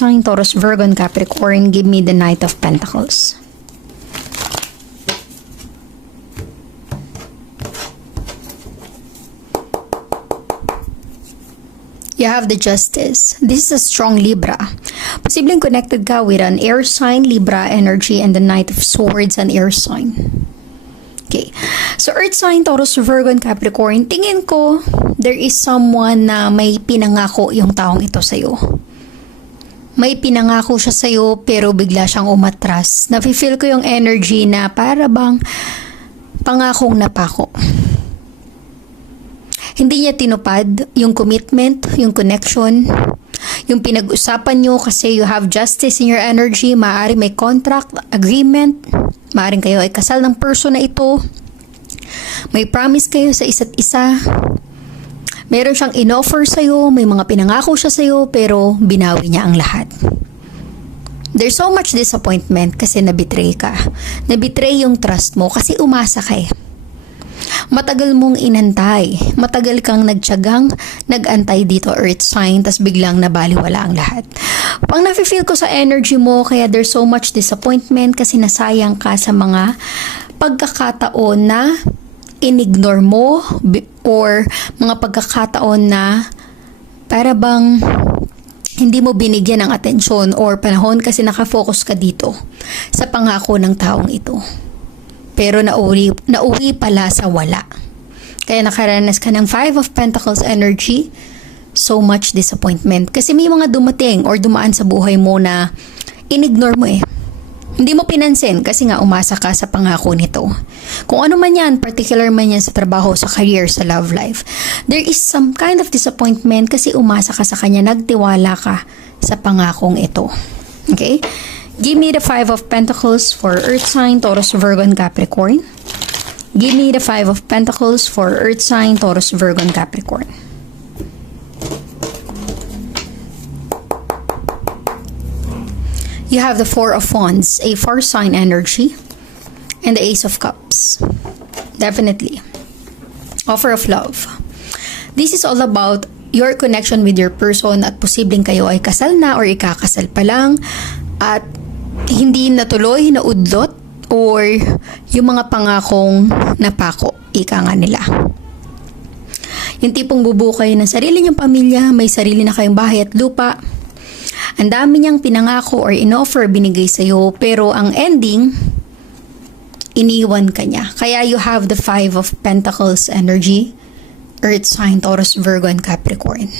sign, Taurus, Virgo, and Capricorn, give me the Knight of Pentacles. You have the Justice. This is a strong Libra. Posibleng connected ka with an air sign, Libra energy, and the Knight of Swords, an air sign. Okay. So, Earth sign, Taurus, Virgo, and Capricorn, tingin ko, there is someone na may pinangako yung taong ito sa'yo. May pinangako siya sa'yo, pero bigla siyang umatras. Nafe-feel ko yung energy na para bang pangakong napako. Hindi niya tinupad yung commitment, yung connection, yung pinag-usapan nyo kasi you have justice in your energy. Maaari may contract, agreement, maaaring kayo ay kasal ng person na ito. May promise kayo sa isa't isa. Meron siyang in-offer sa'yo, may mga pinangako siya sa'yo, pero binawi niya ang lahat. There's so much disappointment kasi nabitray ka. Nabitray yung trust mo kasi umasa ka eh. Matagal mong inantay, matagal kang nagtiyagang nag-antay dito Earth sign, tas biglang nabaliwala ang lahat. Pang nafe-feel ko sa energy mo, kaya there's so much disappointment kasi nasayang ka sa mga pagkakataon na in-ignore mo or mga pagkakataon na para bang hindi mo binigyan ng atensyon or panahon kasi nakafocus ka dito sa pangako ng taong ito. Pero nauwi pala sa wala. Kaya nakaranas ka ng Five of Pentacles energy, so much disappointment. Kasi may mga dumating or dumaan sa buhay mo na in-ignore mo eh. Hindi mo pinansin kasi nga umasa ka sa pangako nito. Kung ano man yan, particular man yan sa trabaho, sa career, sa love life, there is some kind of disappointment kasi umasa ka sa kanya, nagtiwala ka sa pangakong ito. Okay? Give me the Five of Pentacles for Earth sign, Taurus, Virgo, and Capricorn. Give me the Five of Pentacles for Earth sign, Taurus, Virgo, and Capricorn. You have the Four of Wands, a fire sign energy, and the Ace of Cups. Definitely. Offer of love. This is all about your connection with your person at posibleng kayo ay kasal na or ikakasal pa lang at hindi natuloy na udlot or yung mga pangakong napako, ika nga nila. Yung tipong bubuo kayo ng sarili niyong pamilya, may sarili na kayong bahay at lupa. Ang dami niyang pinangako or in-offer binigay sa'yo, pero ang ending, iniwan ka niya. Kaya you have the Five of Pentacles energy, Earth sign, Taurus, Virgo, and Capricorn.